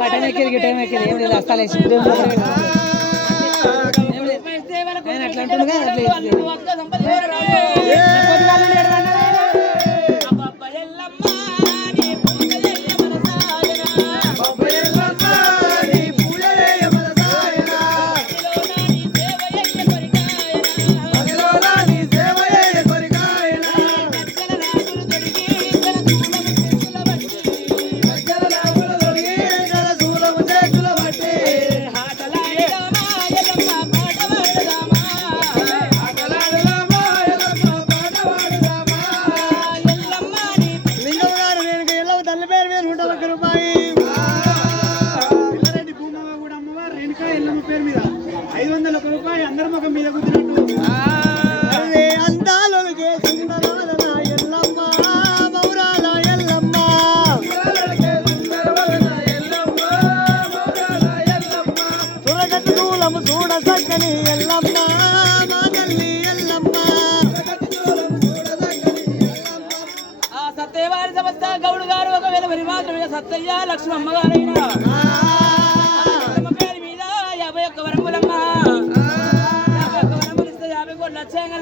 button ఎక్కేది గిటం ఎక్కేది ఏం లేదు అసలు అట్లా అంటుండగా పేరు మీద 501 రూపాయలు అందరి ముఖం మీద కుదిరినట్టు అందాలొలిగే సుందరవదన ఎల్లమ్మ మౌరాల ఎల్లమ్మ సురగట్టు దూలము చూడ సక్కని ఎల్లమ్మ మా తల్లి ఎల్లమ్మ ఆ సత్యవారి సంస్థ గౌడు గారు ఒకవేళ మరి మాత్రమే సత్తయ్య లక్ష్మమ్మ గారైనా వరములమ్మ 51 వరములు ఇస్తే 50 కోట్ల లక్షంగా